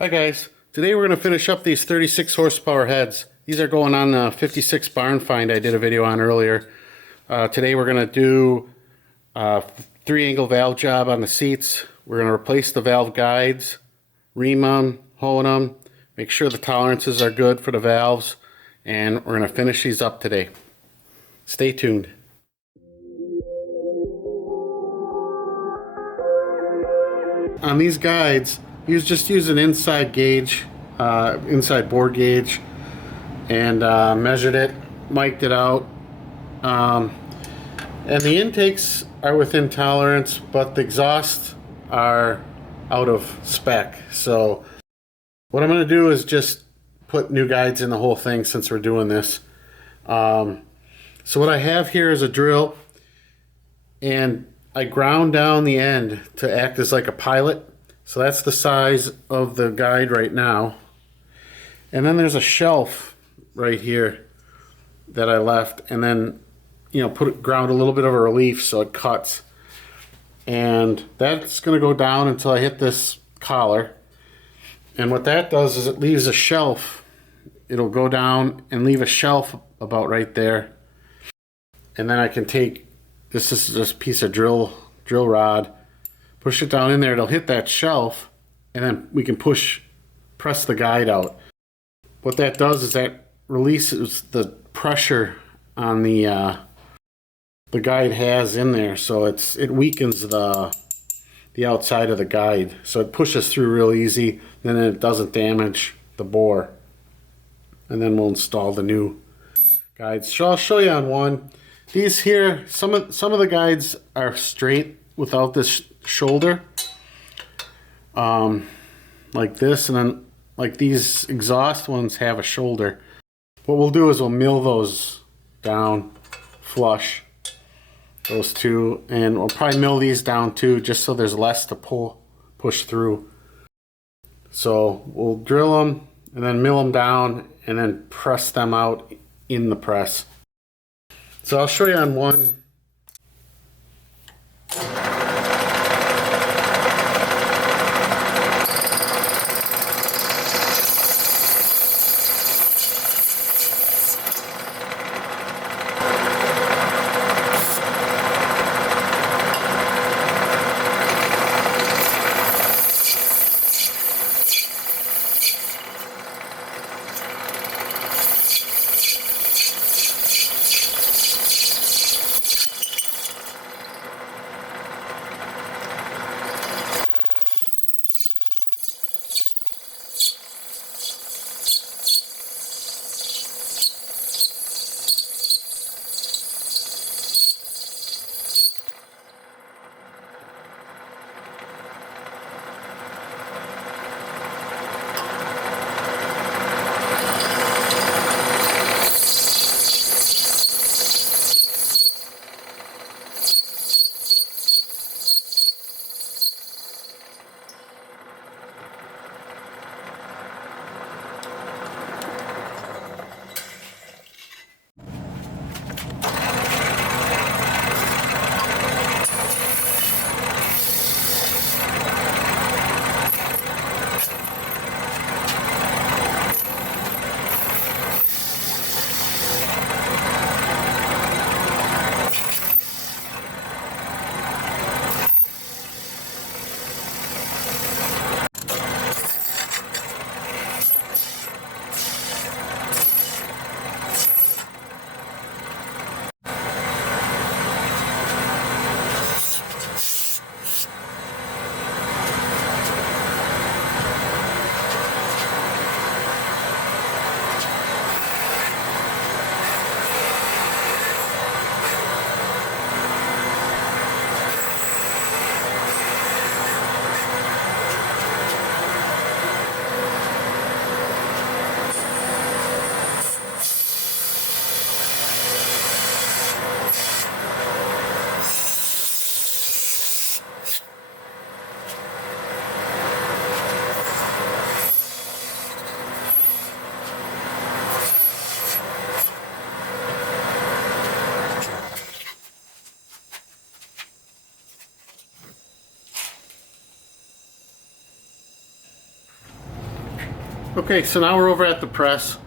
Hi guys, today we're going to finish up these 36 horsepower heads. These are going on the 56 barn find I did a video on earlier. Today we're going to do a 3-angle valve job on the seats. We're going to replace the valve guides, ream them, hone them, make sure the tolerances are good for the valves, and we're going to finish these up today. Stay tuned. On these guides, just use an inside gauge, inside bore gauge, and measured it, mic'd it out. And the intakes are within tolerance, but the exhausts are out of spec. So what I'm going to do is just put new guides in the whole thing since we're doing this. So what I have here is a drill, and I ground down the end to act as like a pilot. So that's the size of the guide right now. And then there's a shelf right here that I left, and then ground a little bit of a relief so it cuts. And that's going to go down until I hit this collar. And what that does is it leaves a shelf. It'll go down and leave a shelf about right there. And then I can take this is just a piece of drill rod, push it down in there, it'll hit that shelf, and then we can press the guide out. What that does is that releases the pressure on the guide has in there, so it weakens the outside of the guide, so it pushes through real easy, and then it doesn't damage the bore. And then we'll install the new guides. So I'll show you on one. These here, some of the guides are straight without this shoulder, like this, and then like these exhaust ones have a shoulder. What we'll do is we'll mill those down flush, those two, and we'll probably mill these down too, just so there's less to push through. So we'll drill them and then mill them down and then press them out in the press. So I'll show you on one. Okay, so now we're over at the press,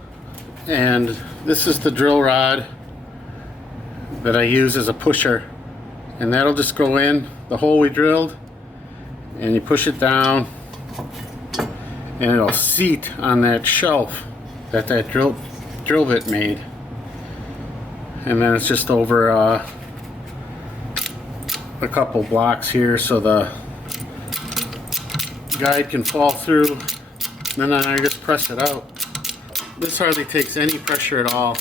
and this is the drill rod that I use as a pusher, and that'll just go in the hole we drilled, and you push it down and it'll seat on that shelf that drill bit made, and then it's just over a couple blocks here so the guide can fall through, and then I just press it out. This hardly takes any pressure at all.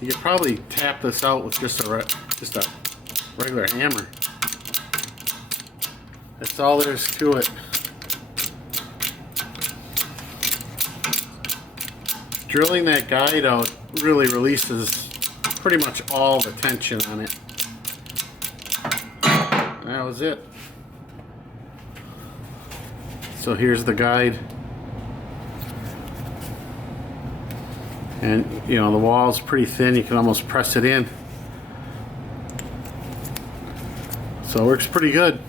You could probably tap this out with just a regular hammer. That's all there is to it. Drilling that guide out really releases pretty much all the tension on it. That was it. So here's the guide. And you know, the wall's pretty thin, you can almost press it in. So it works pretty good.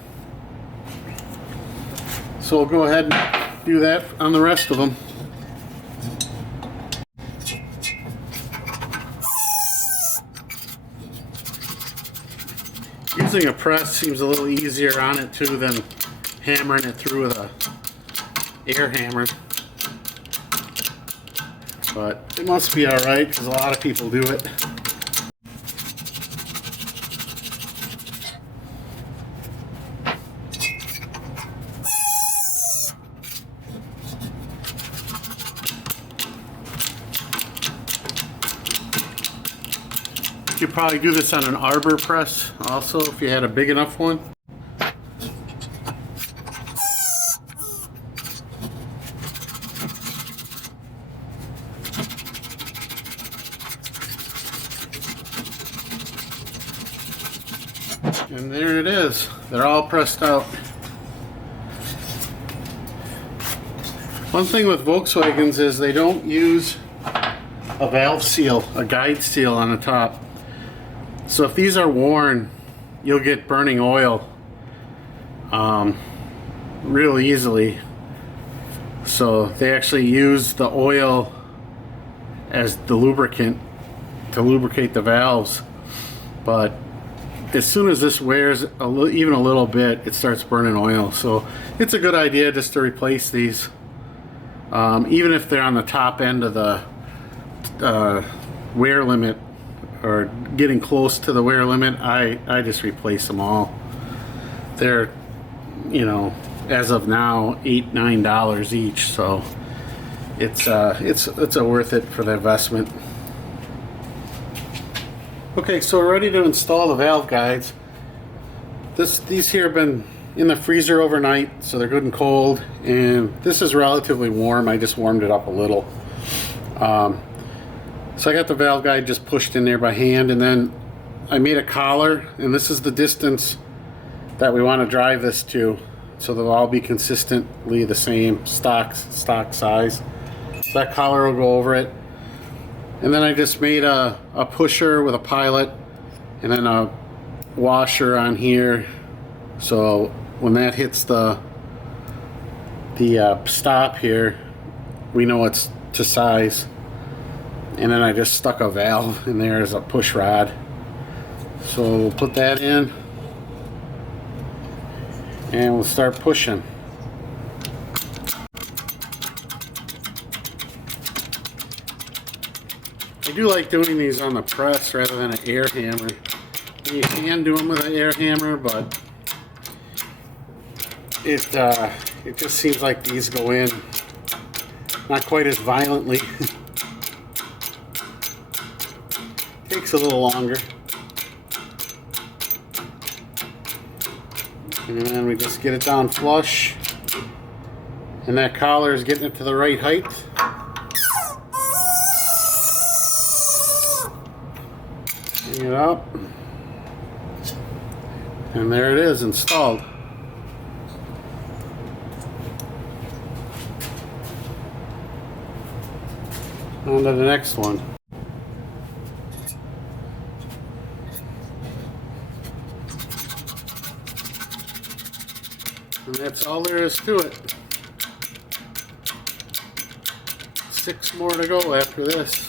So we'll go ahead and do that on the rest of them. Using a press seems a little easier on it too than hammering it through with a air hammer. But it must be alright because a lot of people do it. You could probably do this on an arbor press also if you had a big enough one. And there it is. They're all pressed out. One thing with Volkswagens is they don't use a valve seal, a guide seal on the top. So if these are worn, you'll get burning oil real easily. So they actually use the oil as the lubricant to lubricate the valves. But as soon as this wears even a little bit, it starts burning oil. So it's a good idea just to replace these. Even if they're on the top end of the wear limit, or getting close to the wear limit, I just replace them all. They're, you know, as of now, $8-9 each, so it's a worth it for the investment. Okay, so we're ready to install the valve guides. These here have been in the freezer overnight, so they're good and cold, and this is relatively warm. I just warmed it up a little. So I got the valve guide just pushed in there by hand, and then I made a collar, and this is the distance that we want to drive this to, so they'll all be consistently the same stock size. So that collar will go over it. And then I just made a pusher with a pilot and then a washer on here, so when that hits the stop here, we know it's to size. And then I just stuck a valve in there as a push rod. So we'll put that in and we'll start pushing. I do like doing these on the press rather than an air hammer. You can do them with an air hammer, but it just seems like these go in not quite as violently. Takes a little longer. And then we just get it down flush. And that collar is getting it to the right height. Bring it up. And there it is, installed. On to the next one. And that's all there is to it. 6 more to go after this.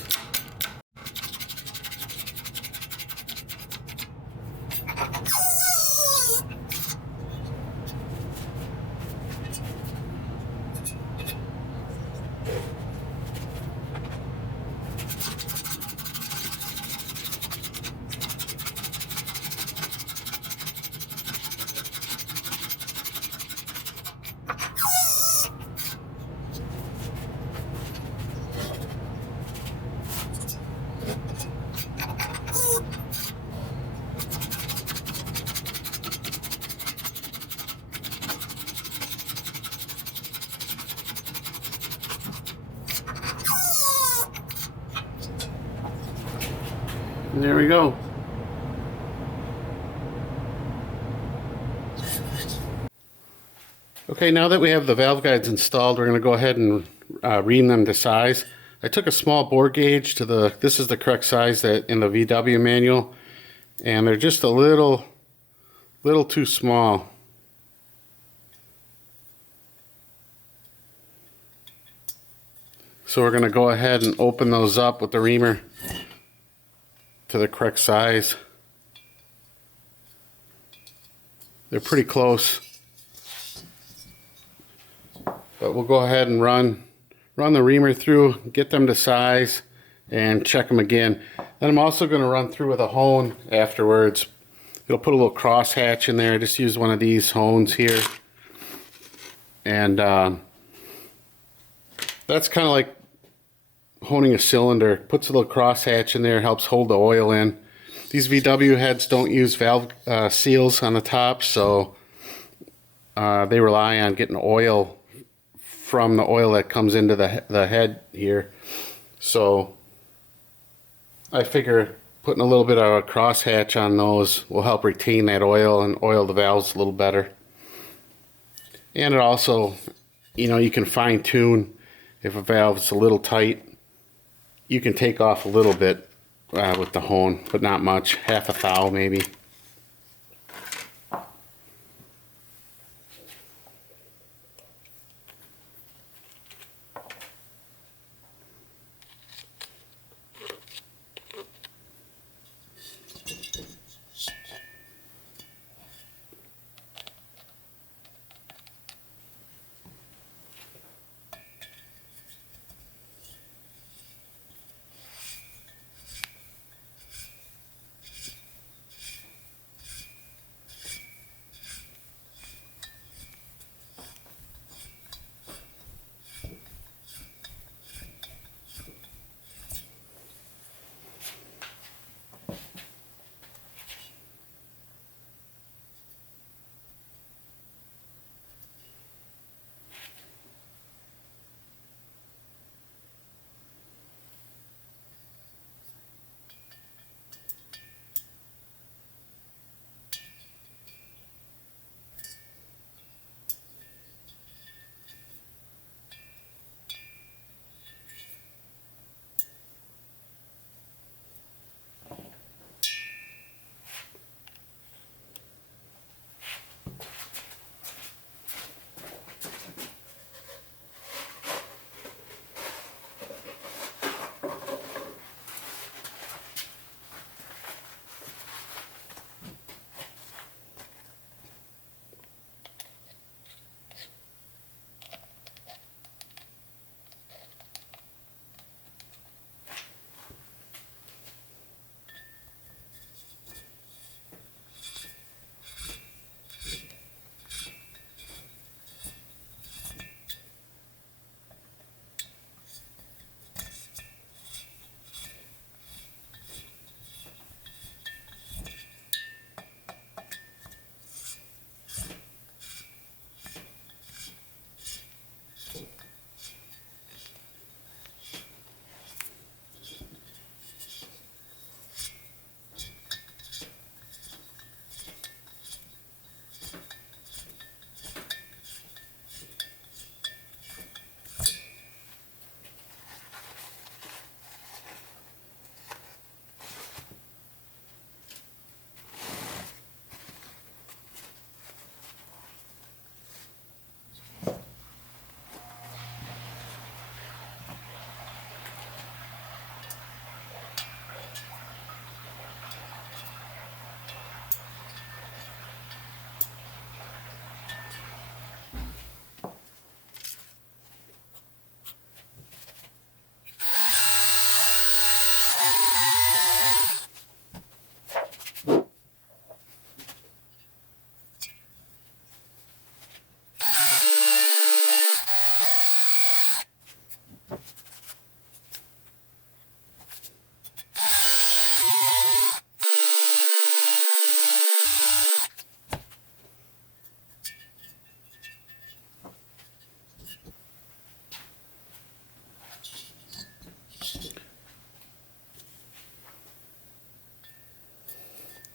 And there we go. Okay, now that we have the valve guides installed, we're going to go ahead and ream them to size. I took a small bore gauge to this is the correct size that in the VW manual, and they're just a little too small. So we're going to go ahead and open those up with the reamer to the correct size. They're pretty close, but we'll go ahead and run the reamer through, get them to size, and check them again. Then I'm also going to run through with a hone afterwards. It'll put a little cross hatch in there. I just use one of these hones here, and that's kind of like honing a cylinder. Puts a little cross hatch in there, helps hold the oil in. These VW heads don't use valve seals on the top, so they rely on getting oil from the oil that comes into the head here. So I figure putting a little bit of a cross hatch on those will help retain that oil and oil the valves a little better. And it also, you know, you can fine tune if a valve's a little tight. You can take off a little bit with the hone, but not much, half a thou maybe.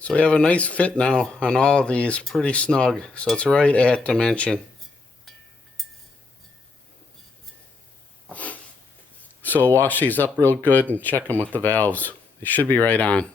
So we have a nice fit now on all of these, pretty snug, so it's right at dimension. So we'll wash these up real good and check them with the valves. They should be right on.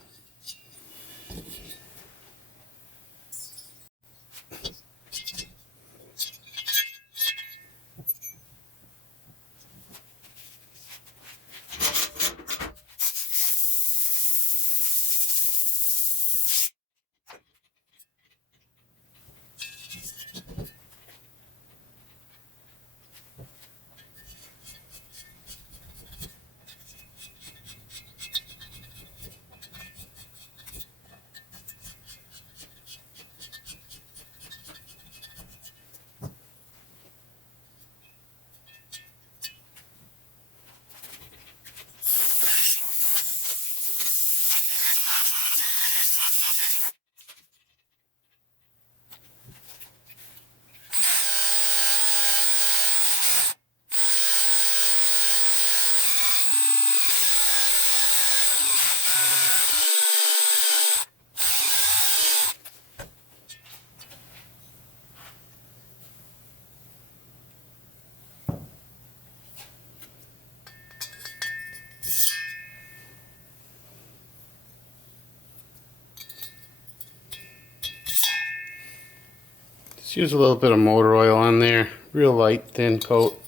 Just use a little bit of motor oil on there, real light, thin coat.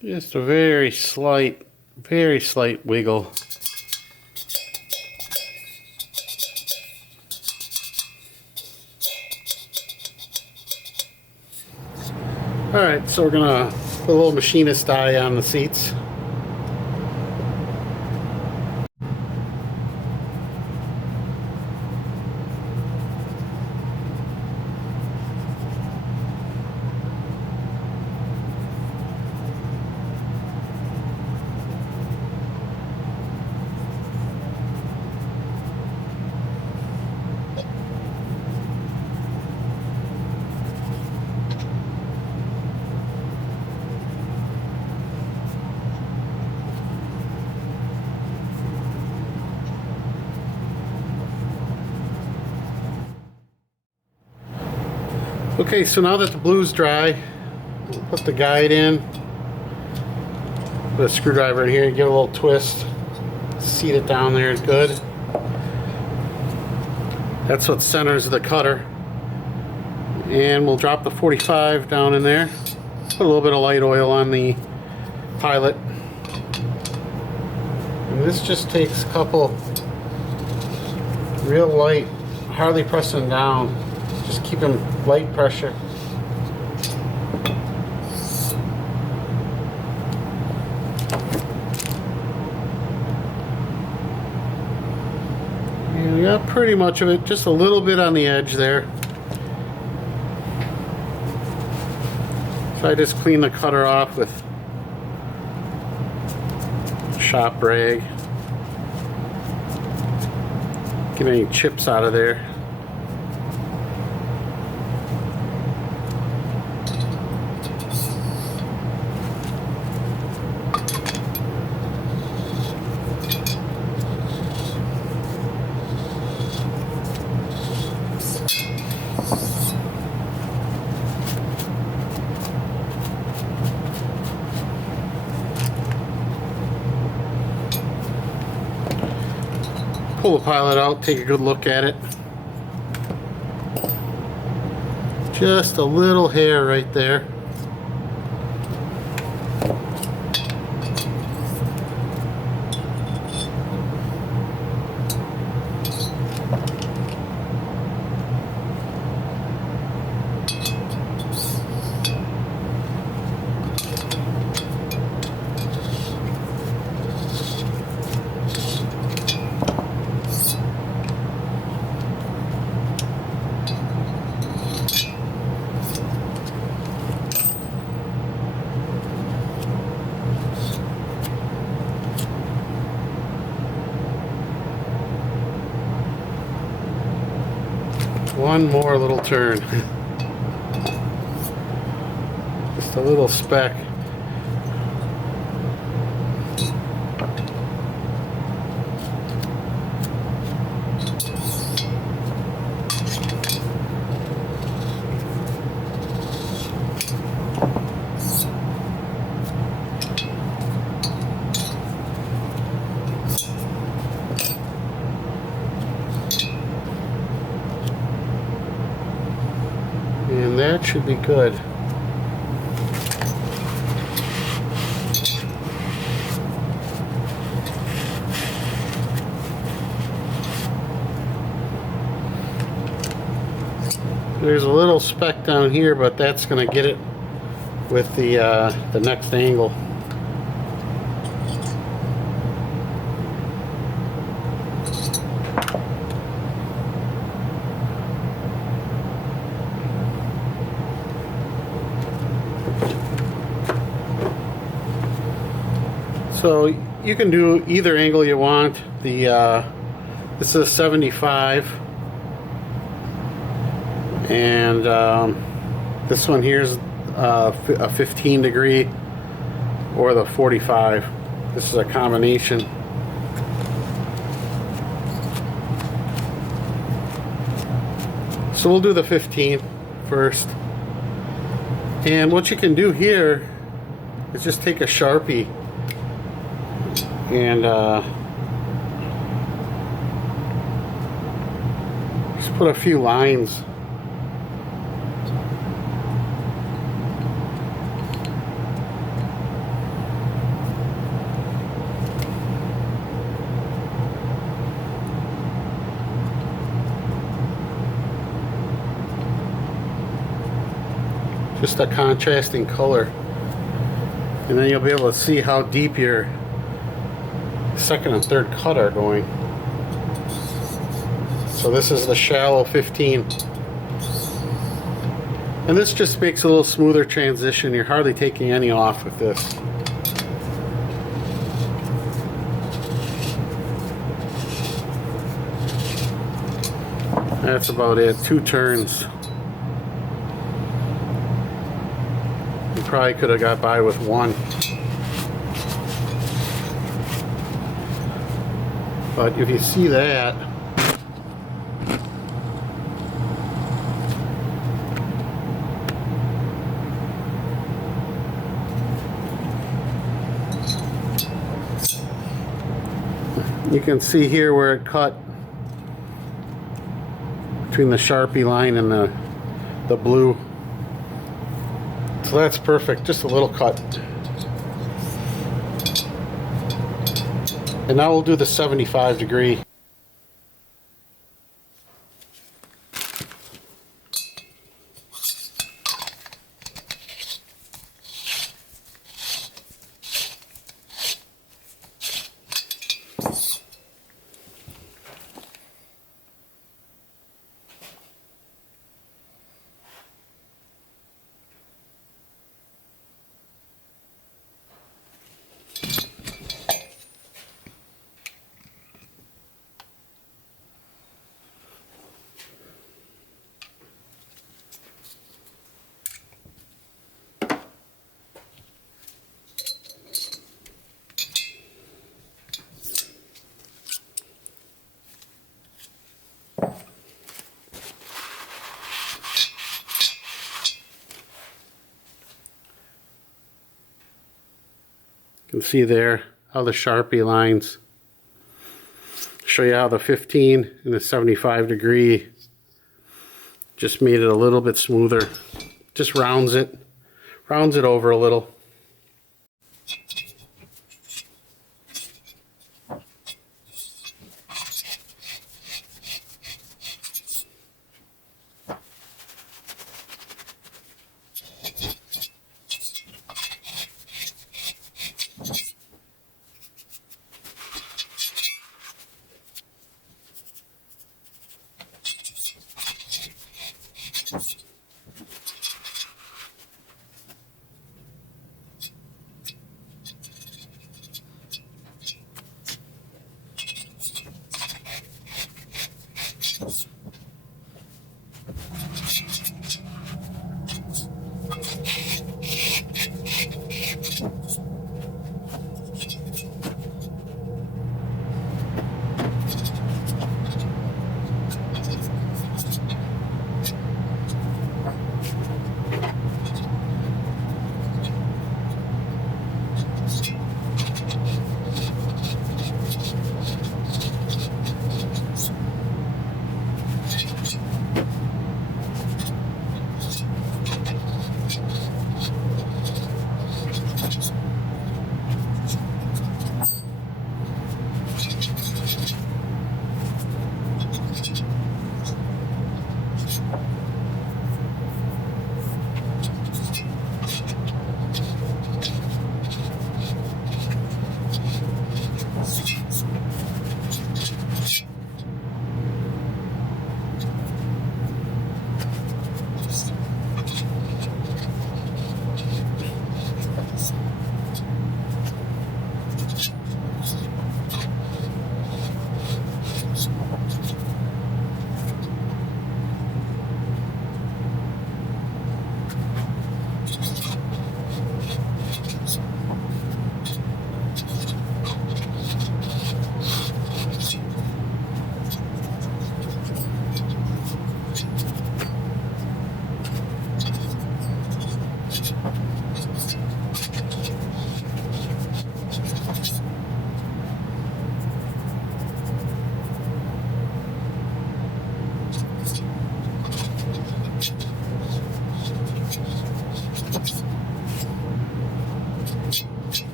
Just a very slight wiggle. Alright, so we're gonna put a little machinist eye on the seats. Okay, so now that the blue's dry, we'll put the guide in. Put a screwdriver in here, give it a little twist. Seat it down there good. That's what centers the cutter. And we'll drop the 45 down in there. Put a little bit of light oil on the pilot. And this just takes a couple real light, hardly pressing down. Just keep them light pressure. And we got pretty much of it, just a little bit on the edge there. So I just clean the cutter off with shop rag. Get any chips out of there. Pull the pilot out, take a good look at it. Just a little hair right there. one more little turn. Just a little speck. And that should be good. There's a little speck down here, but that's going to get it with the next angle. So you can do either angle you want. This is 75, and this one here is a 15 degree, or the 45. This is a combination. So we'll do the 15 first. And what you can do here is just take a Sharpie and just put a few lines. Just a contrasting color, and then you'll be able to see how deep your second and third cut are going. So this is the shallow 15, and this just makes a little smoother transition. You're hardly taking any off with this. That's about it. 2 turns. You probably could have got by with 1. But if you see that, you can see here where it cut between the Sharpie line and the blue. So that's perfect, just a little cut. And now we'll do the 75 degree. You can see there how the Sharpie lines show you how the 15 and the 75 degree just made it a little bit smoother. Just rounds it over a little.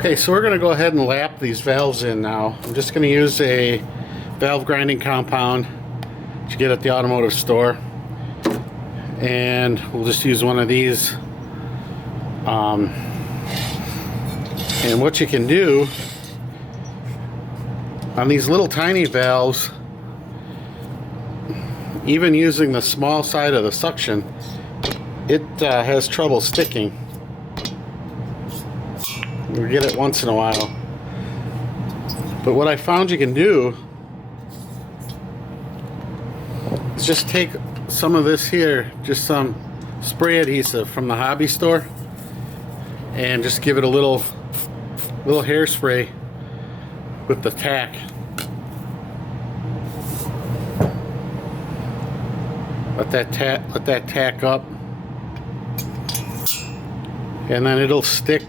Okay, so we're going to go ahead and lap these valves in now. I'm just going to use a valve grinding compound that you get at the automotive store. And we'll just use one of these. And what you can do on these little tiny valves, even using the small side of the suction, it has trouble sticking. We get it once in a while. But what I found you can do is just take some of this here, just some spray adhesive from the hobby store, and just give it a little hairspray with the tack. Let that tack up, and then it'll stick.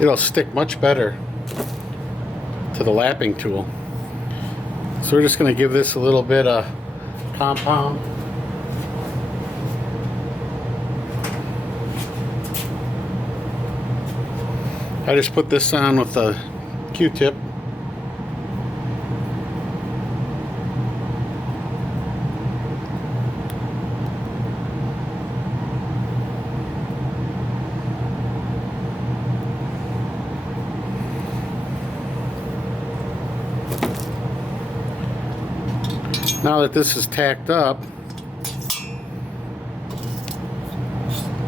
It'll stick much better to the lapping tool. So we're just going to give this a little bit of compound. I just put this on with a Q-tip. Now that this is tacked up,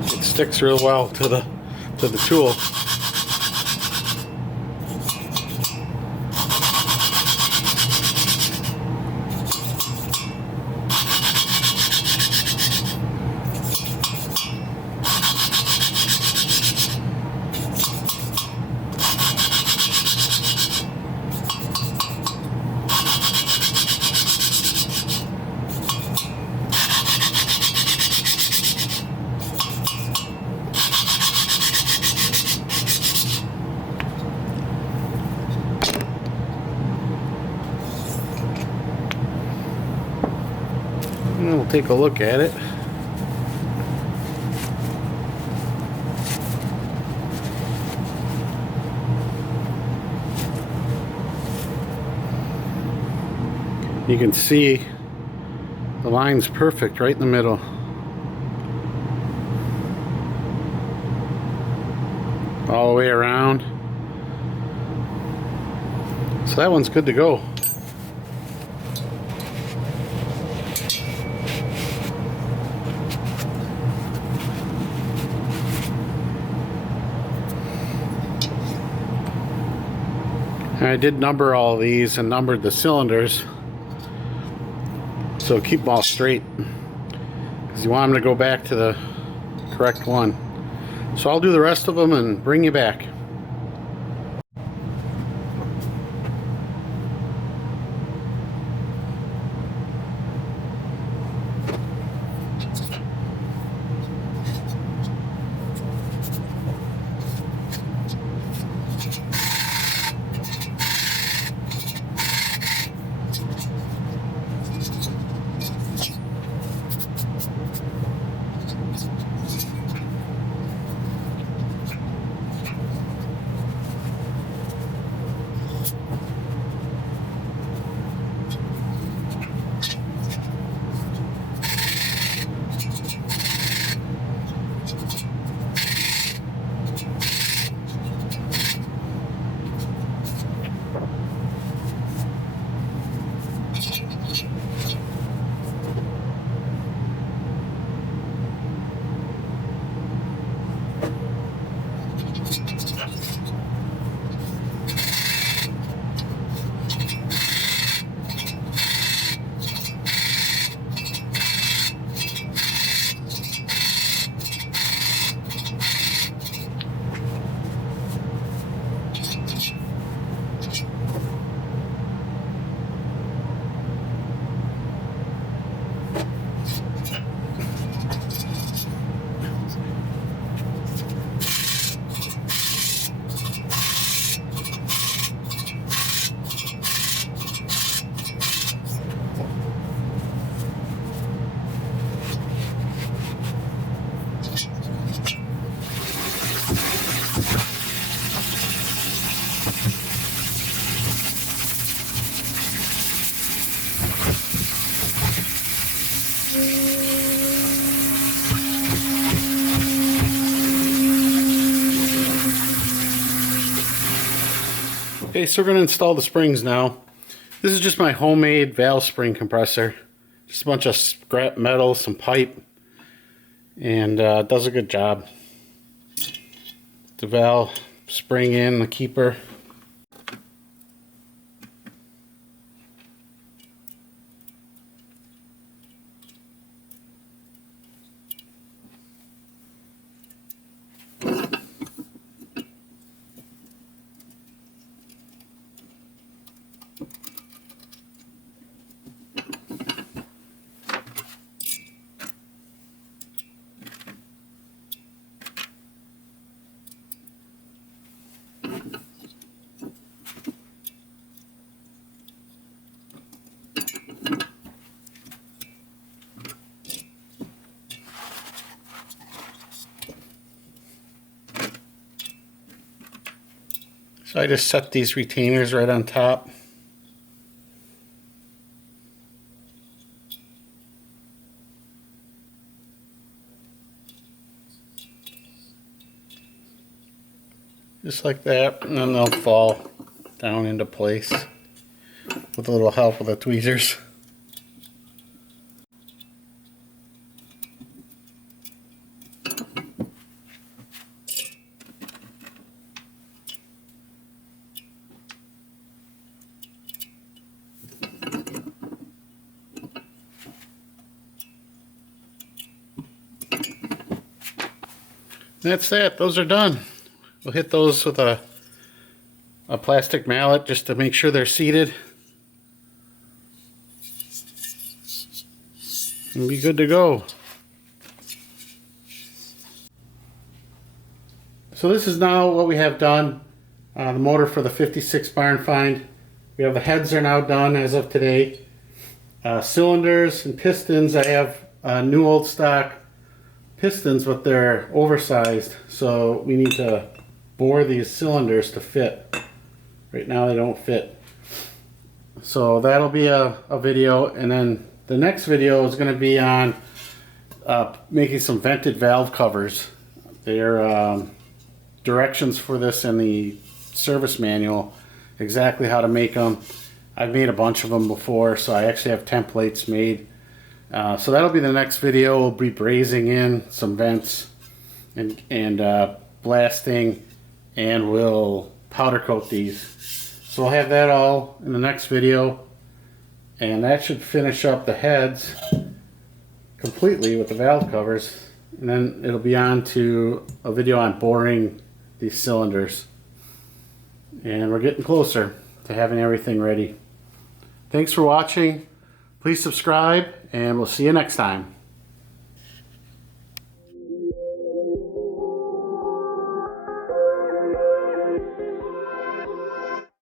it sticks real well to the tool. And we'll take a look at it. You can see the line's perfect right in the middle. All the way around. So that one's good to go. I did number all these and numbered the cylinders, so keep them all straight, because you want them to go back to the correct one. So I'll do the rest of them and bring you back. Okay, so we're going to install the springs now. This is just my homemade valve spring compressor. Just a bunch of scrap metal, some pipe, and it does a good job. The valve spring in, the keeper. So I just set these retainers right on top. Just like that, and then they'll fall down into place with a little help with the tweezers. That's that. Those are done. We'll hit those with a plastic mallet just to make sure they're seated. And be good to go. So this is now what we have done. The motor for the 56 barn find. We have the heads are now done as of today. Cylinders and pistons, I have new old stock pistons, but they're oversized, so we need to bore these cylinders to fit. Right now they don't fit. So that'll be a video, and then the next video is going to be on making some vented valve covers. They're directions for this in the service manual, exactly how to make them. I've made a bunch of them before, so I actually have templates made. So that'll be the next video. We'll be brazing in some vents and blasting, and we'll powder coat these. So we'll have that all in the next video, and that should finish up the heads completely with the valve covers, and then it'll be on to a video on boring these cylinders, and we're getting closer to having everything ready. Thanks for watching. Please subscribe, and we'll see you next time.